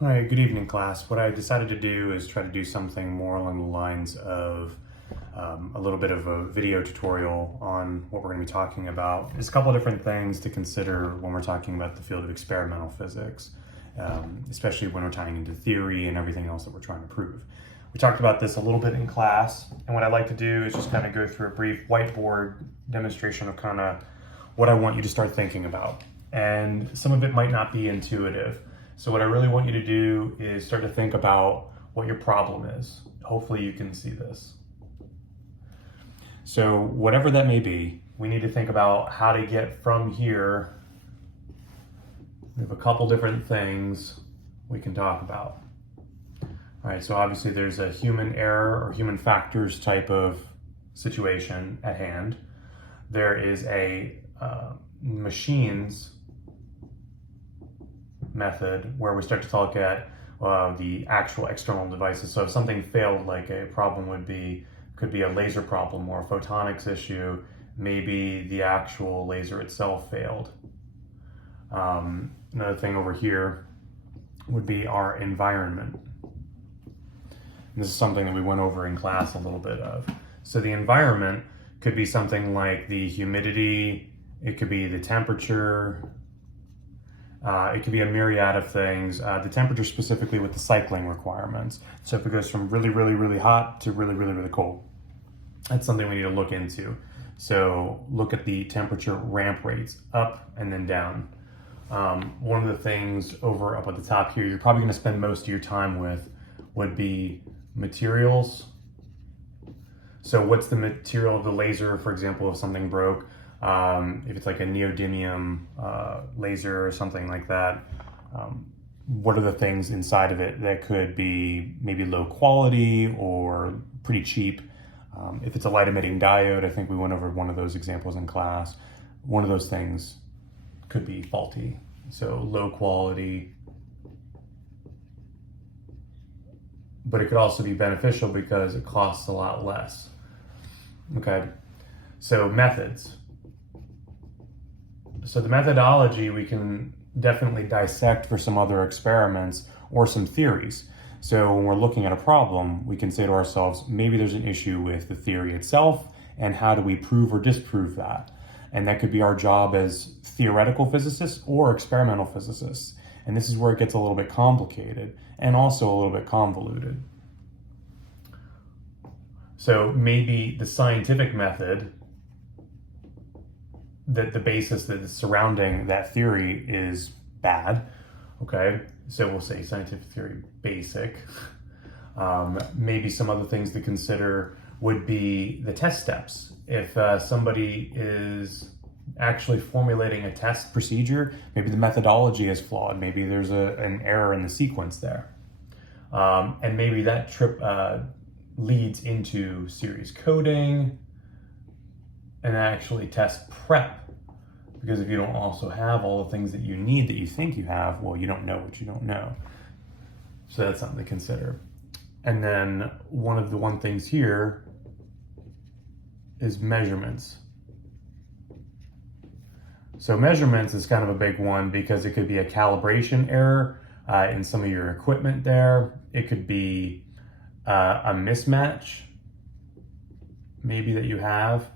Hi, good evening, class. What I decided to do is try to do something more along the lines of a little bit of a video tutorial on what we're going to be talking about. There's a couple of different things to consider when we're talking about the field of experimental physics, especially when we're tying into theory and everything else that we're trying to prove. We talked about this a little bit in class, and what I'd like to do is just kind of go through a brief whiteboard demonstration of kind of what I want you to start thinking about. And some of it might not be intuitive. So what I really want you to do is start to think about what your problem is. Hopefully you can see this. So whatever that may be, we need to think about how to get from here. We have a couple different things we can talk about. All right, so obviously there's a human error or human factors type of situation at hand. There is a machines method where we start to look at the actual external devices. So if something failed, like a problem could be a laser problem or a photonics issue, maybe the actual laser itself failed. Another thing over here would be our environment. And this is something that we went over in class a little bit of. So the environment could be something like the humidity, it could be the temperature, it could be a myriad of things. The temperature specifically with the cycling requirements. So if it goes from really, really, really hot to really, really, really cold, that's something we need to look into. So look at the temperature ramp rates up and then down. One of the things over up at the top here, you're probably going to spend most of your time with would be materials. So what's the material of the laser, for example, if something broke? If it's like a neodymium laser or something like that, what are the things inside of it that could be maybe low quality or pretty cheap? If it's a light emitting diode, I think we went over one of those examples in class. One of those things could be faulty. So low quality, but it could also be beneficial because it costs a lot less. Okay, so methods. So the methodology we can definitely dissect for some other experiments or some theories. So when we're looking at a problem, we can say to ourselves, maybe there's an issue with the theory itself, and how do we prove or disprove that? And that could be our job as theoretical physicists or experimental physicists. And this is where it gets a little bit complicated and also a little bit convoluted. So maybe the scientific method, that the basis that is surrounding that theory is bad. Okay, so we'll say scientific theory basic. Maybe some other things to consider would be the test steps. If somebody is actually formulating a test procedure, maybe the methodology is flawed. Maybe there's an error in the sequence there. And maybe that leads into series coding and actually test prep. Because if you don't also have all the things that you need that you think you have, well, you don't know what you don't know. So that's something to consider. And then one things here is measurements. So measurements is kind of a big one because it could be a calibration error in some of your equipment there. It could be a mismatch maybe that you have.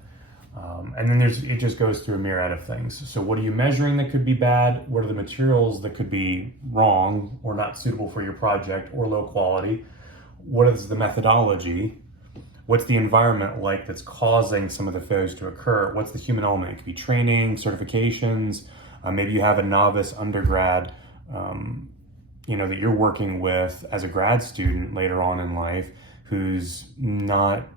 And then it just goes through a myriad of things. So what are you measuring that could be bad? What are the materials that could be wrong or not suitable for your project or low quality? What is the methodology? What's the environment like that's causing some of the failures to occur? What's the human element? It could be training, certifications. Maybe you have a novice undergrad, that you're working with as a grad student later on in life who's not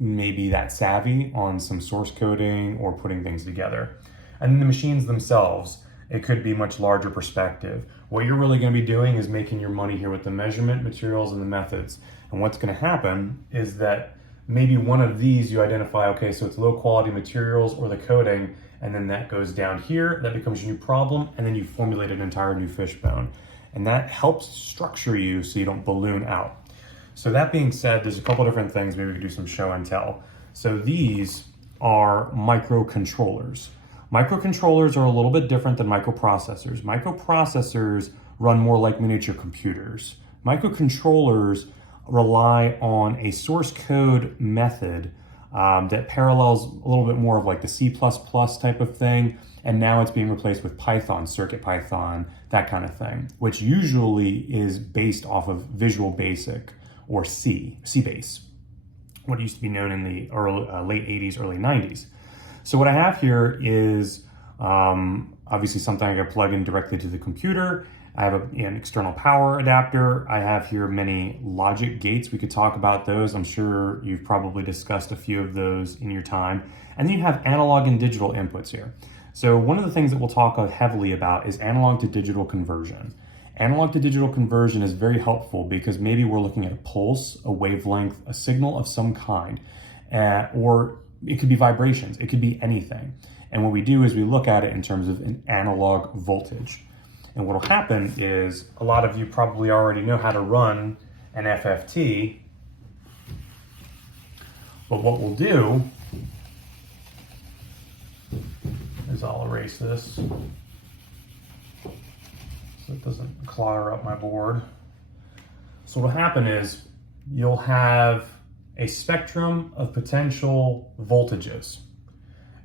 maybe that savvy on some source coding or putting things together. And the machines themselves, it could be much larger perspective. What you're really going to be doing is making your money here with the measurement, materials, and the methods. And what's going to happen is that maybe one of these you identify, okay, so it's low quality materials or the coding, and then that goes down here, that becomes your new problem, and then you formulate an entire new fishbone. And that helps structure you so you don't balloon out. So that being said, there's a couple different things. Maybe we could do some show and tell. So these are microcontrollers. Microcontrollers are a little bit different than microprocessors. Microprocessors run more like miniature computers. Microcontrollers rely on a source code method that parallels a little bit more of like the C++ type of thing, and now it's being replaced with Python, CircuitPython, that kind of thing, which usually is based off of Visual Basic or C-Base, what used to be known in the late 80s, early 90s. So what I have here is obviously something I can plug in directly to the computer. I have an external power adapter. I have here many logic gates. We could talk about those. I'm sure you've probably discussed a few of those in your time. And then you have analog and digital inputs here. So one of the things that we'll talk heavily about is analog to digital conversion. Analog to digital conversion is very helpful because maybe we're looking at a pulse, a wavelength, a signal of some kind, or it could be vibrations, it could be anything. And what we do is we look at it in terms of an analog voltage. And what will happen is, a lot of you probably already know how to run an FFT, but what we'll do is I'll erase this so it doesn't clutter up my board. So what will happen is you'll have a spectrum of potential voltages.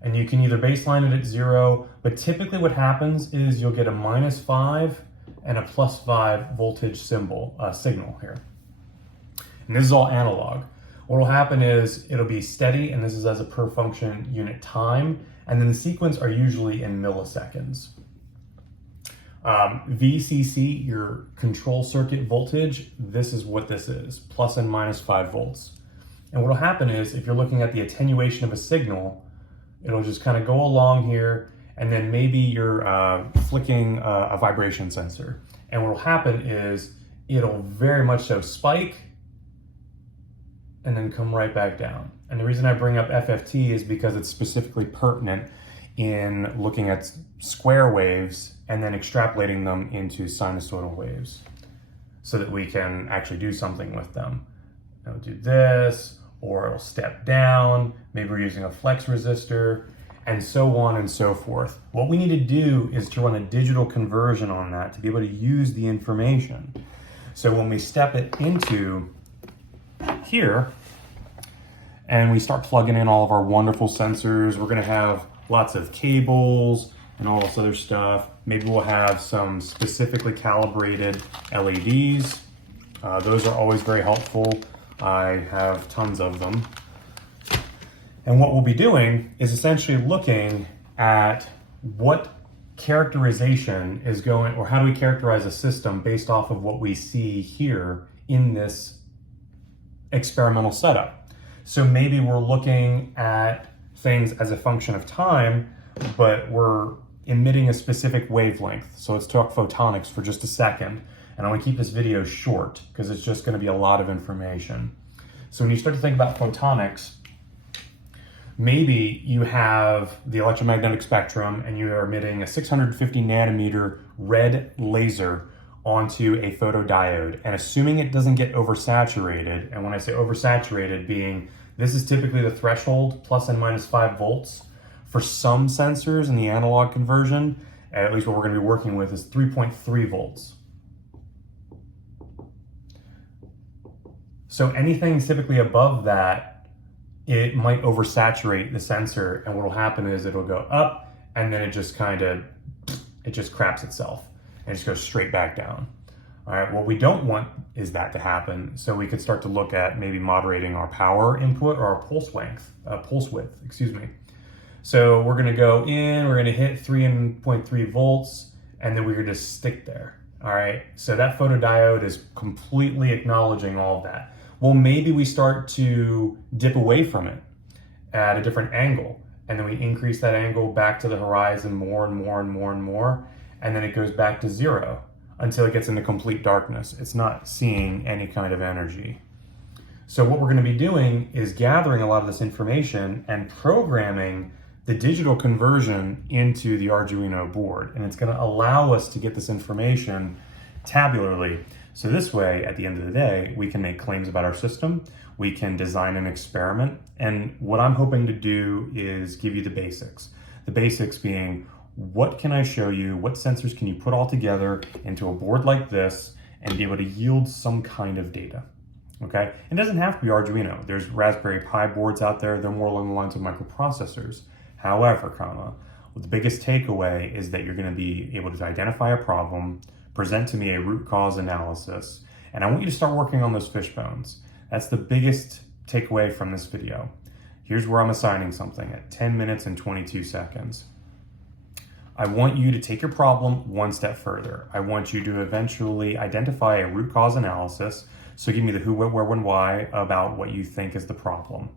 And you can either baseline it at 0, but typically what happens is you'll get a -5 and a +5 voltage signal here. And this is all analog. What will happen is it'll be steady, and this is as a per function unit time, and then the sequence are usually in milliseconds. VCC, your control circuit voltage, this is what this is, plus and minus 5 volts. And what will happen is, if you're looking at the attenuation of a signal, it'll just kind of go along here, and then maybe you're flicking a vibration sensor. And what will happen is it'll very much so spike and then come right back down. And the reason I bring up FFT is because it's specifically pertinent in looking at square waves and then extrapolating them into sinusoidal waves so that we can actually do something with them. It'll do this, or it'll step down, maybe we're using a flex resistor, and so on and so forth. What we need to do is to run a digital conversion on that to be able to use the information. So when we step it into here, and we start plugging in all of our wonderful sensors, we're gonna have lots of cables and all this other stuff. Maybe we'll have some specifically calibrated LEDs. Those are always very helpful. I have tons of them. And what we'll be doing is essentially looking at what characterization is going, or how do we characterize a system based off of what we see here in this experimental setup. So maybe we're looking at things as a function of time, but we're emitting a specific wavelength. So let's talk photonics for just a second. And I want to keep this video short because it's just going to be a lot of information. So when you start to think about photonics, maybe you have the electromagnetic spectrum and you are emitting a 650 nanometer red laser onto a photodiode. And assuming it doesn't get oversaturated, and when I say oversaturated being, this is typically the threshold, plus and minus 5 volts. For some sensors in the analog conversion, at least what we're going to be working with, is 3.3 volts. So anything typically above that, it might oversaturate the sensor, and what will happen is it'll go up, and then it just craps itself, and it just goes straight back down. All right, what we don't want is that to happen, so we could start to look at maybe moderating our power input or our pulse width, excuse me. So we're gonna go in, we're gonna hit 3.3 volts, and then we're gonna just stick there. All right, so that photodiode is completely acknowledging all of that. Well, maybe we start to dip away from it at a different angle, and then we increase that angle back to the horizon more and more and more and more, and then it goes back to 0 until it gets into complete darkness. It's not seeing any kind of energy. So what we're going to be doing is gathering a lot of this information and programming the digital conversion into the Arduino board, and it's going to allow us to get this information tabularly. So this way, at the end of the day, we can make claims about our system, we can design an experiment, and what I'm hoping to do is give you the basics. The basics being what can I show you? What sensors can you put all together into a board like this and be able to yield some kind of data? Okay, it doesn't have to be Arduino. There's Raspberry Pi boards out there. They're more along the lines of microprocessors. However, the biggest takeaway is that you're going to be able to identify a problem, present to me a root cause analysis, and I want you to start working on those fish bones. That's the biggest takeaway from this video. Here's where I'm assigning something at 10 minutes and 22 seconds. I want you to take your problem one step further. I want you to eventually identify a root cause analysis. So give me the who, what, where, when, why about what you think is the problem.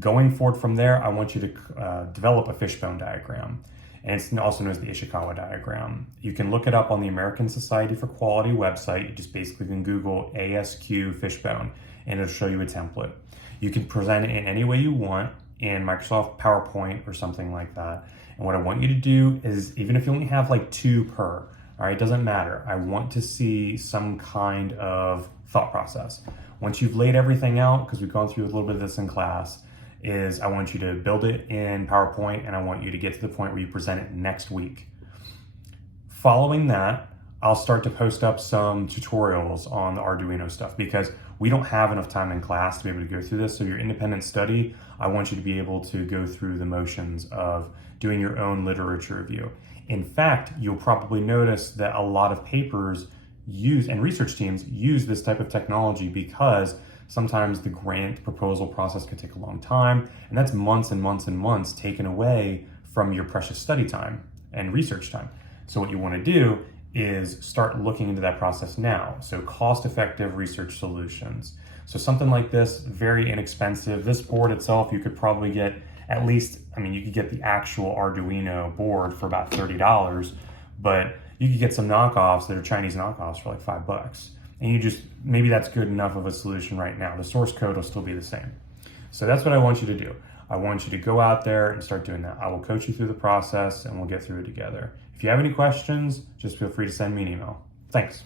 Going forward from there, I want you to develop a fishbone diagram. And it's also known as the Ishikawa diagram. You can look it up on the American Society for Quality website. You just basically can Google ASQ fishbone and it'll show you a template. You can present it in any way you want in Microsoft PowerPoint or something like that. And what I want you to do is, even if you only have like 2 per, all right, it doesn't matter. I want to see some kind of thought process. Once you've laid everything out, because we've gone through a little bit of this in class, is I want you to build it in PowerPoint and I want you to get to the point where you present it next week. Following that, I'll start to post up some tutorials on the Arduino stuff because we don't have enough time in class to be able to go through this. So your independent study, I want you to be able to go through the motions of doing your own literature review. In fact, you'll probably notice that a lot of papers use, and research teams use this type of technology because sometimes the grant proposal process can take a long time, and that's months and months and months taken away from your precious study time and research time. So what you want to do is start looking into that process now. So cost-effective research solutions. So something like this, very inexpensive. This board itself, you could probably get at least, you could get the actual Arduino board for about $30, but you could get some knockoffs that are Chinese knockoffs for like $5. And maybe that's good enough of a solution right now. The source code will still be the same. So that's what I want you to do. I want you to go out there and start doing that. I will coach you through the process and we'll get through it together. If you have any questions, just feel free to send me an email. Thanks.